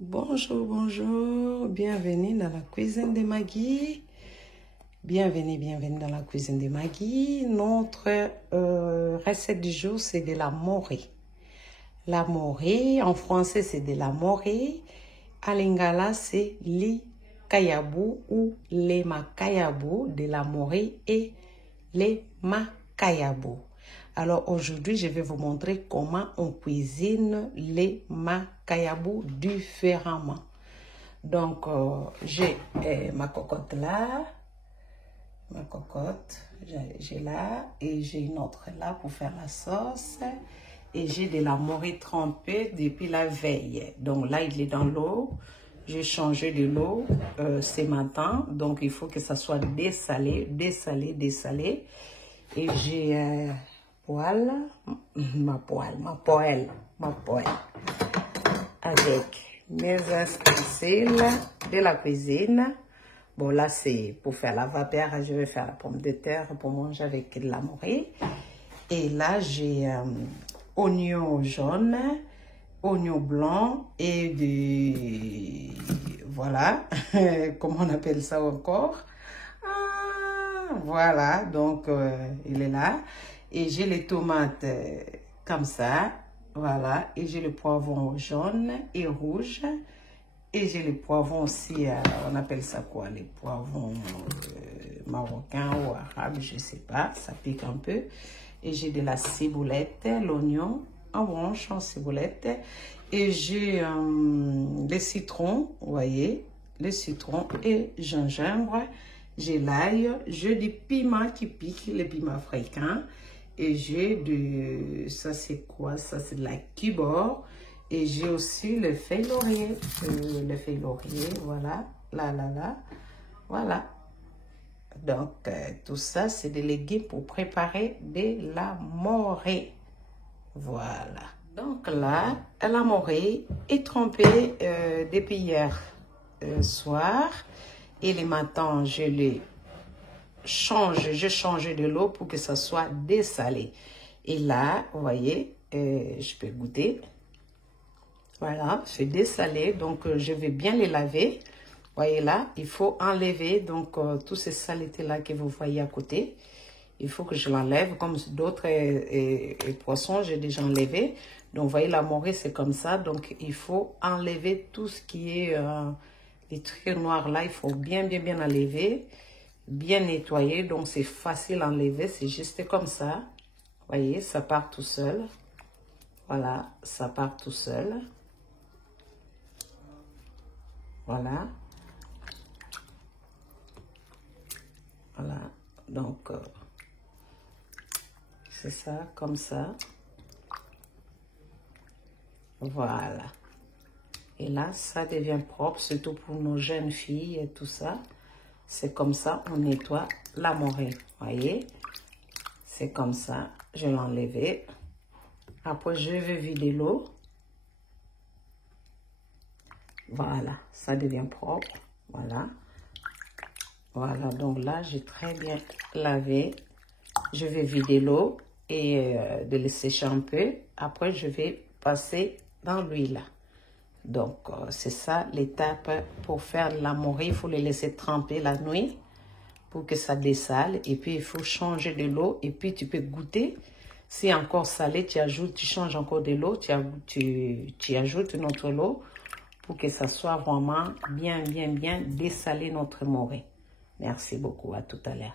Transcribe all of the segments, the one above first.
Bonjour, bonjour, bienvenue dans la cuisine de Maggie. Bienvenue dans la cuisine de Maggie. Notre recette du jour, c'est de la morée. La morée, en français, c'est de la morée. En lingala, c'est li kayabu ou le makayabu, de la morée et le makayabu. Alors aujourd'hui, je vais vous montrer comment on cuisine les makayabu différemment. Donc, j'ai ma cocotte là, j'ai là, et j'ai une autre là pour faire la sauce. Et j'ai de la morée trempée depuis la veille. Donc là, il est dans l'eau. J'ai changé de l'eau ce matin. Donc, il faut que ça soit dessalé. Et j'ai ma poêle. Avec mes ustensiles de la cuisine. Bon, là, c'est pour faire la vapeur. Je vais faire la pomme de terre pour manger avec de la morée. Et là, j'ai oignon jaune, oignon blanc et du... Voilà, comment on appelle ça encore? Voilà, donc il est là. Et j'ai les tomates comme ça, voilà. Et j'ai le poivron jaune et rouge. Et j'ai les poivrons aussi, on appelle ça quoi? Les poivrons marocains ou arabes, je sais pas, ça pique un peu. Et j'ai de la ciboulette, l'oignon en branche, en ciboulette. Et j'ai les citrons, vous voyez, les citrons et gingembre. J'ai l'ail, j'ai du piment qui pique, les piments africains. Et j'ai de, ça c'est quoi? Ça c'est de la kibor. Et j'ai aussi le feuille laurier. Voilà. Voilà. Donc, tout ça, c'est des légumes pour préparer de la morée. Voilà. Donc là, la morée est trempée depuis hier soir. Et le matin, je change de l'eau pour que ça soit dessalé. Et là, vous voyez, je peux goûter. Voilà, c'est dessalé, donc je vais bien les laver. Voyez là, il faut enlever donc tous ces saletés là que vous voyez à côté. Il faut que je l'enlève, comme d'autres poissons, j'ai déjà enlevé. Donc, vous voyez, la morée, c'est comme ça. Donc, il faut enlever tout ce qui est les trucs noirs là. Il faut bien enlever, bien nettoyer. Donc, c'est facile à enlever, c'est juste comme ça. Vous voyez, ça part tout seul. Voilà, ça part tout seul. Voilà. Voilà. Donc, c'est ça, comme ça. Voilà. Et là, ça devient propre, surtout pour nos jeunes filles et tout ça. C'est comme ça, on nettoie la morée. Voyez? C'est comme ça. Je vais l'enlever. Après, je vais vider l'eau. Voilà, ça devient propre. Voilà. Voilà, donc là, j'ai très bien lavé. Je vais vider l'eau et de le sécher un peu. Après, je vais passer dans l'huile. Donc, c'est ça l'étape pour faire la morée. Il faut les laisser tremper la nuit pour que ça dessale. Et puis, il faut changer de l'eau. Et puis, tu peux goûter. Si encore salé, tu ajoutes, tu changes encore de l'eau. Tu ajoutes une autre eau pour que ça soit vraiment bien dessalé notre morée. Merci beaucoup. À tout à l'heure.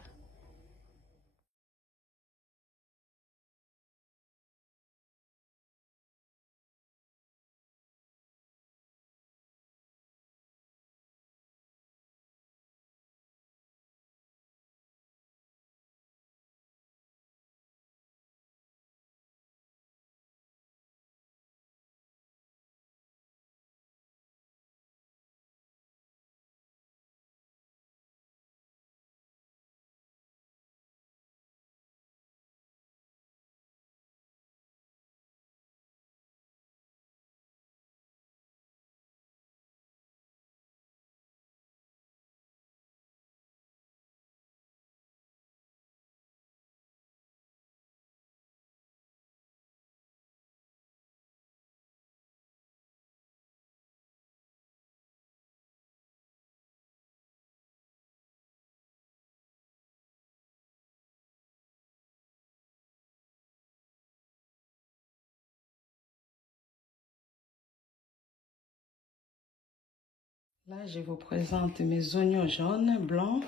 Là, je vous présente mes oignons jaunes, blancs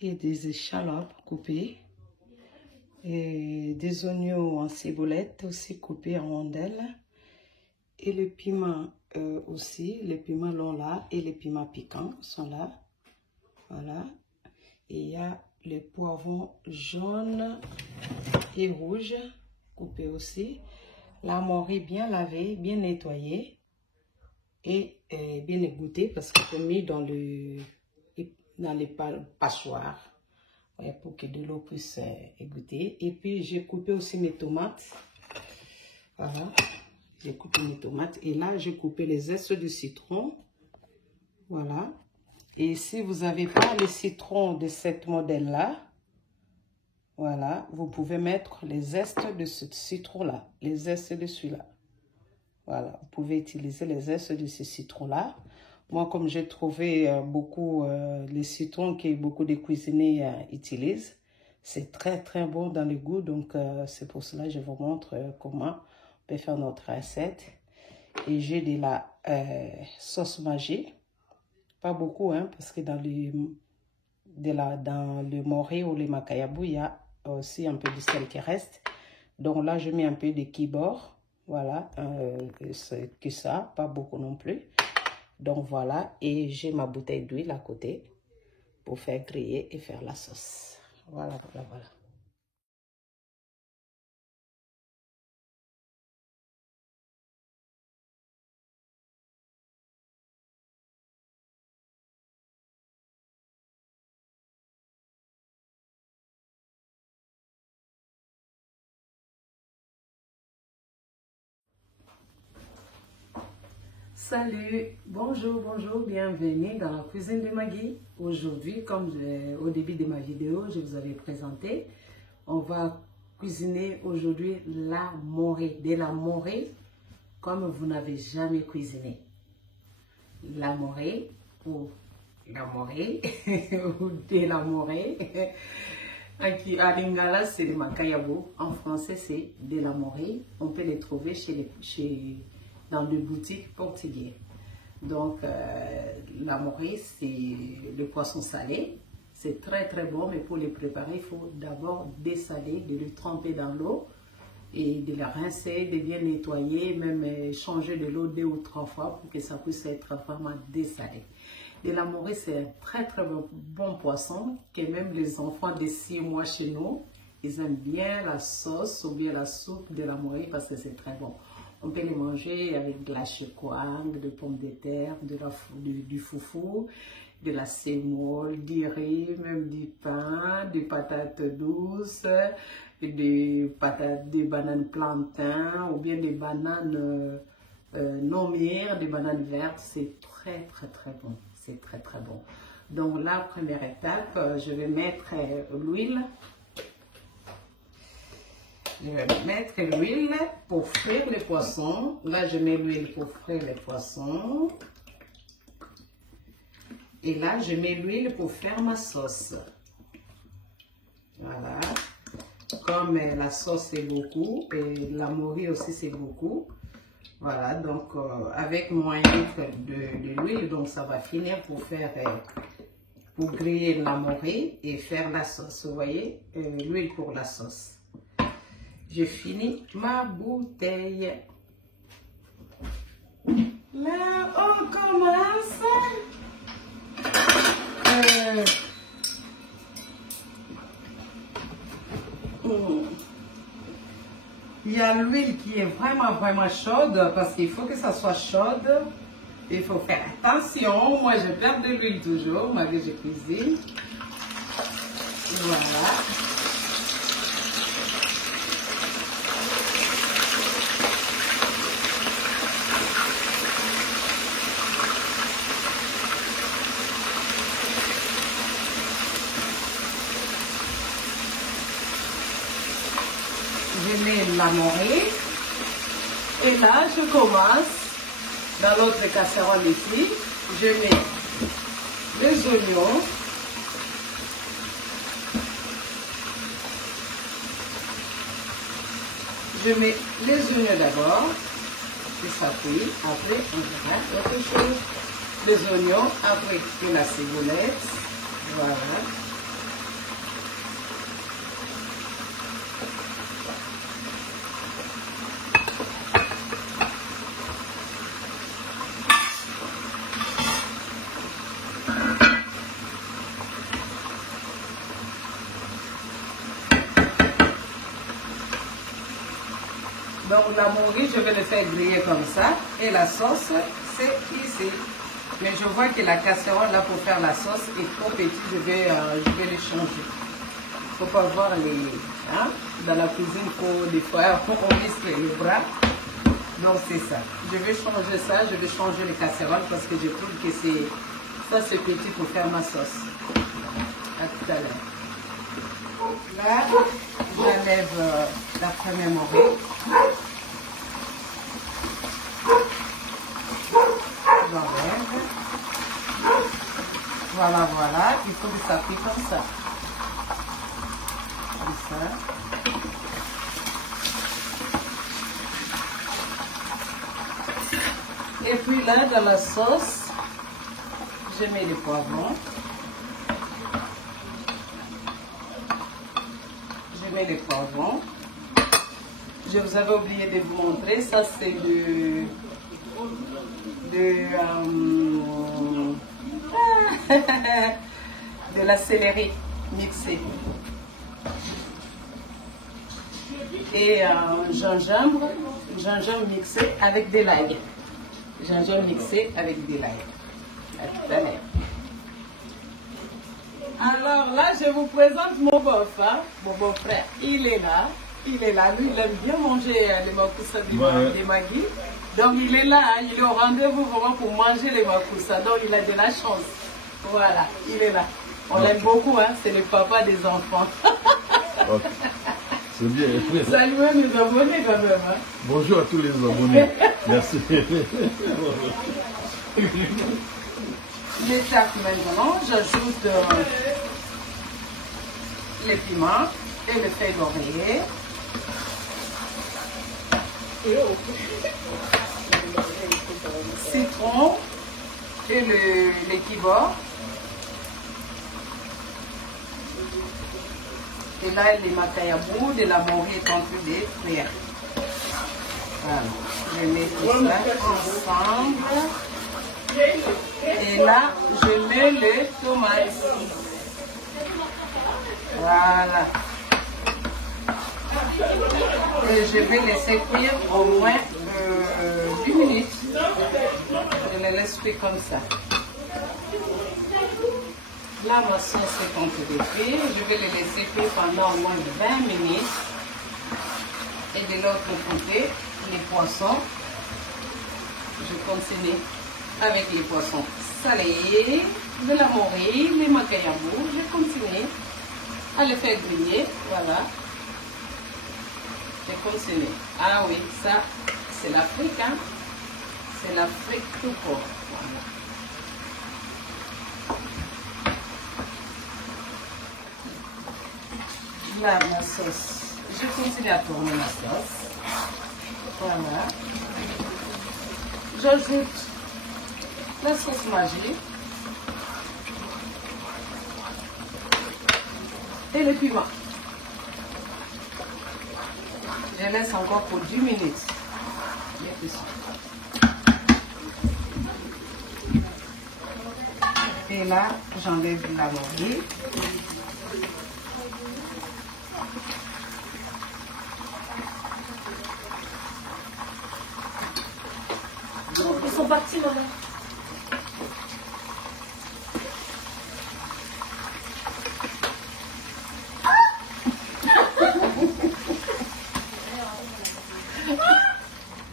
et des échalotes coupées. Et des oignons en ciboulette aussi coupés en rondelles. Et le piment aussi, les piments longs là et les piments piquants sont là. Voilà. Et il y a les poivrons jaunes et rouges coupés aussi. La morue bien lavée, bien nettoyée et bien égouttée parce que c'est mis dans les passoires pour que de l'eau puisse égoutter. Et puis j'ai coupé aussi mes tomates. Voilà. J'ai coupé mes tomates et là, j'ai coupé les zestes du citron. Voilà. Et si vous n'avez pas les citrons de cette modèle-là, voilà, vous pouvez mettre les zestes de ce citron-là, les zestes de celui-là. Voilà, vous pouvez utiliser les zestes de ce citron-là. Moi, comme j'ai trouvé beaucoup les citrons que beaucoup de cuisiniers utilisent, c'est très très bon dans le goût. Donc, c'est pour cela que je vous montre comment on peut faire notre recette. Et j'ai de la sauce Maggi. Pas beaucoup, hein, parce que dans le morue ou le macayabou, il y a aussi un peu de sel qui reste. Donc là, je mets un peu de kibor. Voilà, c'est que ça, pas beaucoup non plus. Donc voilà, et j'ai ma bouteille d'huile à côté pour faire griller et faire la sauce. Voilà, voilà, voilà. Salut, bonjour, bonjour, bienvenue dans la cuisine de Maggie. Aujourd'hui, comme au début de ma vidéo, je vous avais présenté, on va cuisiner aujourd'hui la morue, de la morue comme vous n'avez jamais cuisiné. La morue ou la morue ou de la morue. À Lingala, c'est le macayabou. En français, c'est de la morue. On peut les trouver dans des boutiques portugaises. Donc, la morue, c'est le poisson salé. C'est très très bon, mais pour les préparer, il faut d'abord dessaler, de le tremper dans l'eau et de la rincer, de bien nettoyer, même changer de l'eau 2 ou 3 fois pour que ça puisse être vraiment dessalé. De la morue, c'est un très très bon poisson que même les enfants de 6 mois chez nous, ils aiment bien la sauce ou bien la soupe de la morue parce que c'est très bon. On peut les manger avec de la choukwang, de pommes de terre, du foufou, de la sémoule, du riz, même du pain, des patates douces, des bananes plantains ou bien des bananes non mûres, des bananes vertes. C'est très très très bon. C'est très très bon. Donc la première étape, je vais mettre l'huile. Je vais mettre l'huile pour frire les poissons. Là, je mets l'huile pour frire les poissons. Et là, je mets l'huile pour faire ma sauce. Voilà. Comme la sauce, c'est beaucoup. Et la morue aussi, c'est beaucoup. Voilà. Donc, avec moins de l'huile, donc ça va finir pour griller la morue et faire la sauce. Vous voyez, l'huile pour la sauce. Je finis ma bouteille. Là, on commence. Il y a l'huile qui est vraiment chaude parce qu'il faut que ça soit chaude. Il faut faire attention. Moi, je perds de l'huile toujours, malgré que je cuisine. Voilà. Je mets la morue et là je commence dans l'autre casserole ici, je mets les oignons, je mets les oignons d'abord, et ça cuit, après on verra autre chose. les oignons, après que la ciboulette. Voilà. Donc la morue, je vais le faire griller comme ça. Et la sauce, c'est ici. Mais je vois que la casserole là pour faire la sauce est trop petite, je vais le changer. Il ne faut pas voir les... Hein? Dans la cuisine, des fois, on risque les bras. Donc c'est ça. Je vais changer ça, je vais changer les casseroles parce que je trouve que c'est petit pour faire ma sauce. À tout à l'heure. Là, j'enlève la première morue. J'enlève. Voilà, voilà. Il faut que ça pique comme ça. Comme ça. Et puis là, dans la sauce, je mets les poivrons. Je mets les poivrons. Je vous avais oublié de vous montrer. Ça, c'est de la céleri mixée. Et gingembre mixé avec de l'ail. Gingembre mixé avec de l'ail. À tout à l'heure. Alors là, je vous présente mon beau-frère. Mon beau-frère, il est là. Il est là. Lui, il aime bien manger les makoussa des Maggi. Donc il est là. Hein, il est au rendez-vous vraiment pour manger les makoussa. Donc il a de la chance. Voilà, il est là. On l'aime beaucoup. Hein, c'est le papa des enfants. Okay. C'est bien. Saluez mes abonnés quand même. Hein. Bonjour à tous les abonnés. Merci. J'étape maintenant, j'ajoute les piments et le feuille d'oreiller. Citron et le kibor. Et là, les makayabou de la morue est en train de frire. Voilà. Je mets tout ça ensemble. Et là, je mets les tomates. Voilà. Et je vais laisser cuire au moins 10 minutes. Je les laisse cuire comme ça. Là, ma sauce est en train de cuire. Je vais les laisser cuire pendant au moins 20 minutes. Et de l'autre côté, les poissons. Je continue avec les poissons salés, de la morue, les makayabou. Je continue à les faire griller. Voilà. Je continue. Ah oui, ça, c'est l'Afrique. Hein? C'est l'Afrique tout court. Voilà. Là, ma sauce. Je continue à tourner ma sauce. Voilà. J'ajoute la sauce Maggi et le piment. Je laisse encore pour 10 minutes. Et là, j'enlève la morue. Ils sont partis, maman.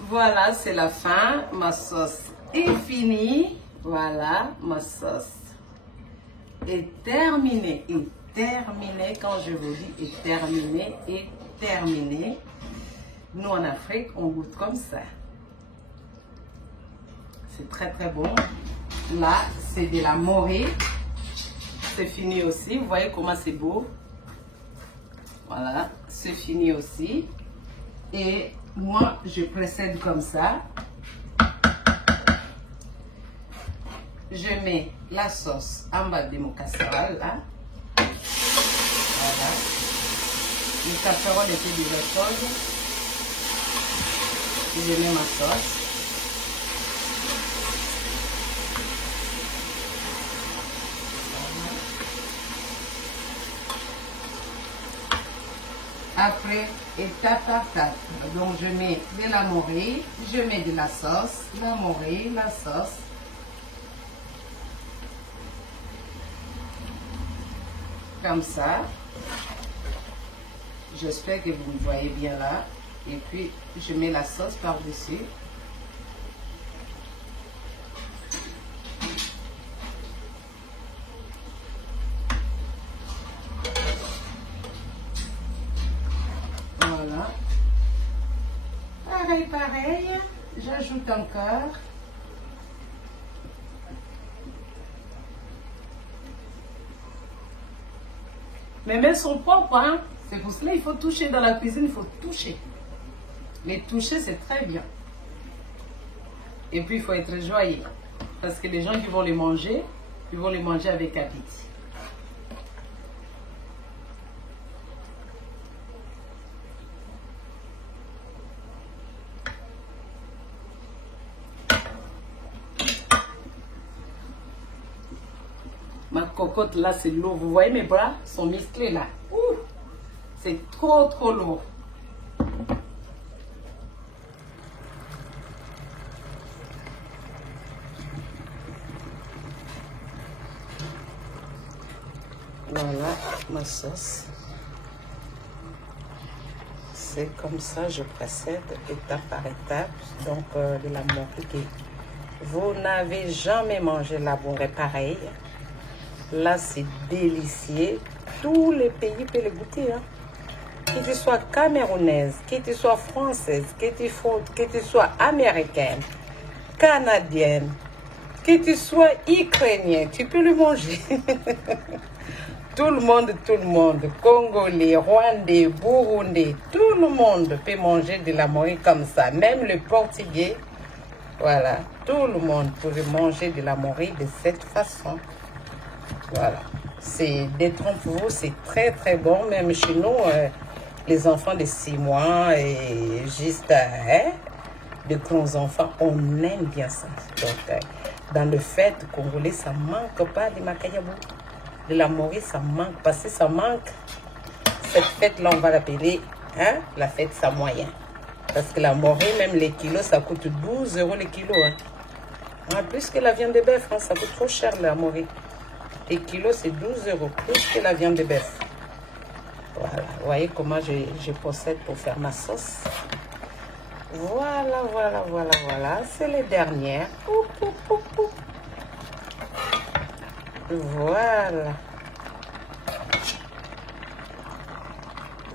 Voilà, c'est la fin. Ma sauce est finie. Voilà, ma sauce est terminée. Et terminée, quand je vous dis est terminée, est terminée. Nous, en Afrique, on goûte comme ça. C'est très, très bon. Là, c'est de la morue. C'est fini aussi. Vous voyez comment c'est beau. Voilà, c'est fini aussi. Et moi, je procède comme ça. je mets la sauce en bas de mon casserole là. Voilà. Le casserole était déjà chaude. Je mets ma sauce. Après, étape par étape. Donc, je mets de la morue, je mets de la sauce, la morue, la sauce. Comme ça. J'espère que vous me voyez bien là. Et puis, je mets la sauce par-dessus. Voilà. Pareil. J'ajoute encore. Mes mains sont propres, hein? C'est pour cela qu'il faut toucher dans la cuisine, il faut toucher. Mais toucher, c'est très bien. Et puis, il faut être joyeux. Parce que les gens qui vont les manger, ils vont les manger avec appétit. Ma cocotte là, c'est lourd. Vous voyez mes bras sont musclés là. C'est trop lourd. Voilà ma sauce. C'est comme ça, je procède étape par étape. Donc de la morue. Vous n'avez jamais mangé la morue pareil. Là, c'est délicieux. Tous les pays peuvent le goûter. Hein. Que tu sois camerounaise, que tu sois française, que tu sois américaine, canadienne, que tu sois ukrainien, tu peux le manger. Tout le monde, Congolais, Rwandais, Burundais, tout le monde peut manger de la morue comme ça. Même le Portugais, voilà, tout le monde peut manger de la morue de cette façon. Voilà, c'est détrompez-vous, c'est très bon. Même chez nous, les enfants de 6 mois et juste de grands enfants, on aime bien ça. Donc, dans le fait congolais, ça manque pas de makayabou. De la morue, ça manque. Parce que ça manque, cette fête-là, on va l'appeler la fête sans moyen. Parce que la morue, même les kilos, ça coûte 12 € les kilos. Hein. Plus que la viande de bœuf, hein, ça coûte trop cher la morue. Les kilos, c'est 12 €, plus que la viande de bœuf. Voilà, vous voyez comment je procède pour faire ma sauce. Voilà. C'est les dernières.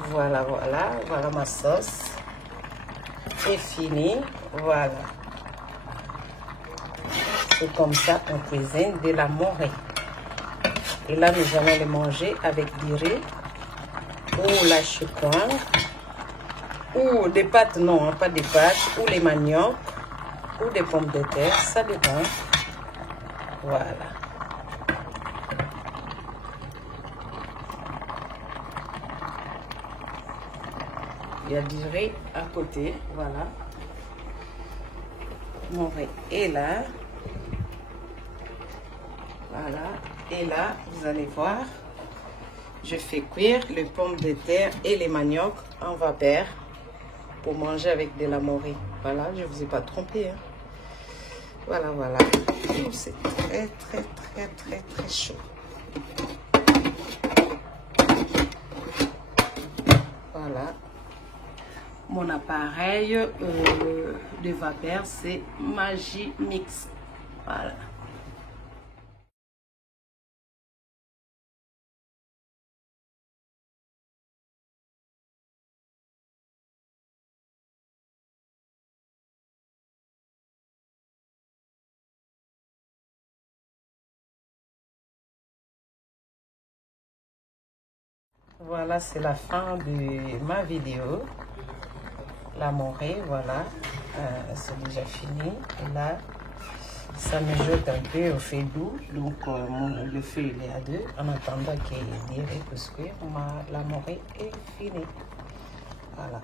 Voilà ma sauce. C'est fini. Voilà. C'est comme ça on cuisine de la morue. Et là, nous allons les manger avec du riz ou la choucroute ou des pâtes, non, pas des pâtes, ou les maniocs ou des pommes de terre, ça dépend. Voilà. Il y a du riz à côté, voilà. Mon riz est là. Voilà. Et là, vous allez voir, je fais cuire les pommes de terre et les maniocs en vapeur pour manger avec de la morue. Voilà, je ne vous ai pas trompé. Hein. Voilà. C'est très chaud. Voilà. Mon appareil de vapeur, c'est Magimix. Voilà. Voilà, c'est la fin de ma vidéo. La morue, voilà, c'est déjà fini. Et là, Ça mijote un peu au feu doux. Donc, le feu, il est à 2. En attendant qu'il dirait parce que la morée est finie. Voilà.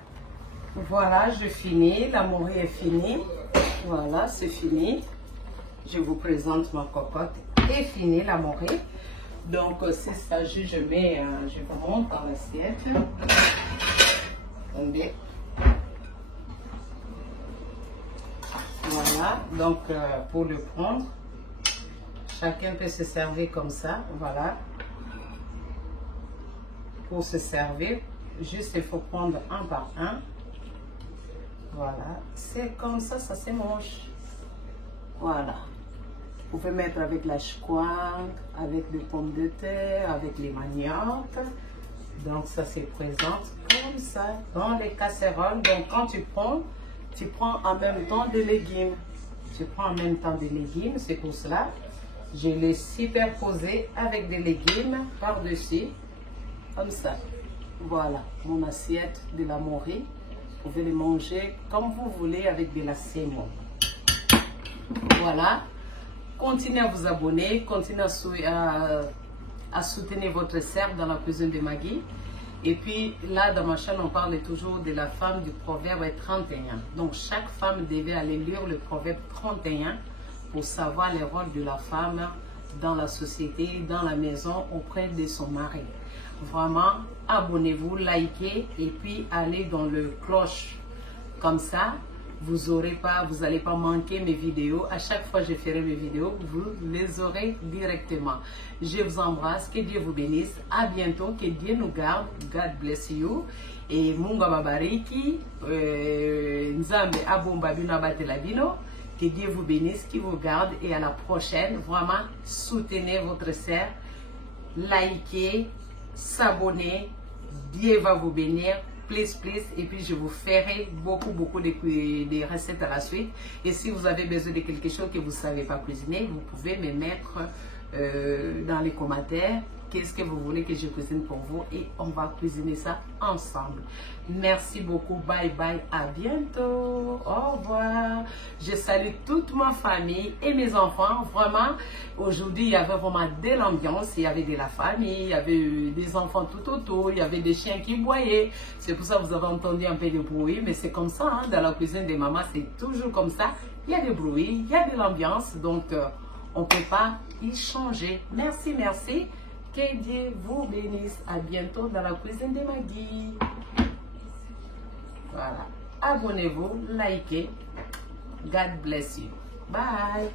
Voilà, je finis. La morée est finie. Voilà, c'est fini. Je vous présente ma cocotte. Et fini la morée. Donc, c'est ça. Je vous montre dans l'assiette. Attendez. Voilà, donc pour le prendre, chacun peut se servir comme ça, voilà. Pour se servir, juste il faut prendre un par un. Voilà, c'est comme ça, ça se mange. Voilà. Vous pouvez mettre avec la choucroute, avec des pommes de terre, avec les maniocs. Donc ça se présente comme ça dans les casseroles. Donc quand tu prends en même temps des légumes. Tu prends en même temps des légumes, c'est pour cela. Je les superposé avec des légumes par-dessus, comme ça. Voilà, mon assiette de la morée. Vous pouvez les manger comme vous voulez avec de la sémoule. Voilà. Continuez à vous abonner, continuez à soutenir votre sœur dans la cuisine de Maggie. Et puis là, dans ma chaîne, on parle toujours de la femme du proverbe 31. Donc, chaque femme devait aller lire le proverbe 31 pour savoir les rôles de la femme dans la société, dans la maison, auprès de son mari. Vraiment, abonnez-vous, likez et puis allez dans le cloche. Comme ça, vous n'allez pas manquer mes vidéos. À chaque fois que je ferai mes vidéos, vous les aurez directement. Je vous embrasse. Que Dieu vous bénisse. À bientôt. Que Dieu nous garde. God bless you. Et Munga Babariki. Nzambe Abomba Bino Abatelabino. Que Dieu vous bénisse, qu'il vous garde. Et à la prochaine. Vraiment, soutenez votre sœur. Likez. S'abonner. Dieu va vous bénir. Please. Et puis je vous ferai beaucoup de recettes à la suite. Et si vous avez besoin de quelque chose que vous ne savez pas cuisiner, vous pouvez me mettre dans les commentaires qu'est-ce que vous voulez que je cuisine pour vous et on va cuisiner ça ensemble. Merci beaucoup, bye bye, à bientôt, au revoir. Je salue toute ma famille et mes enfants. Vraiment, aujourd'hui il y avait vraiment de l'ambiance, il y avait de la famille, il y avait des enfants tout autour, il y avait des chiens qui boyaient. C'est pour ça que vous avez entendu un peu de bruit, mais c'est comme ça, hein, dans la cuisine des mamans, c'est toujours comme ça. Il y a des bruits, il y a de l'ambiance, donc on ne peut pas y changer. Merci. Que Dieu vous bénisse. À bientôt dans la cuisine de Maggie. Voilà. Abonnez-vous, likez. God bless you. Bye.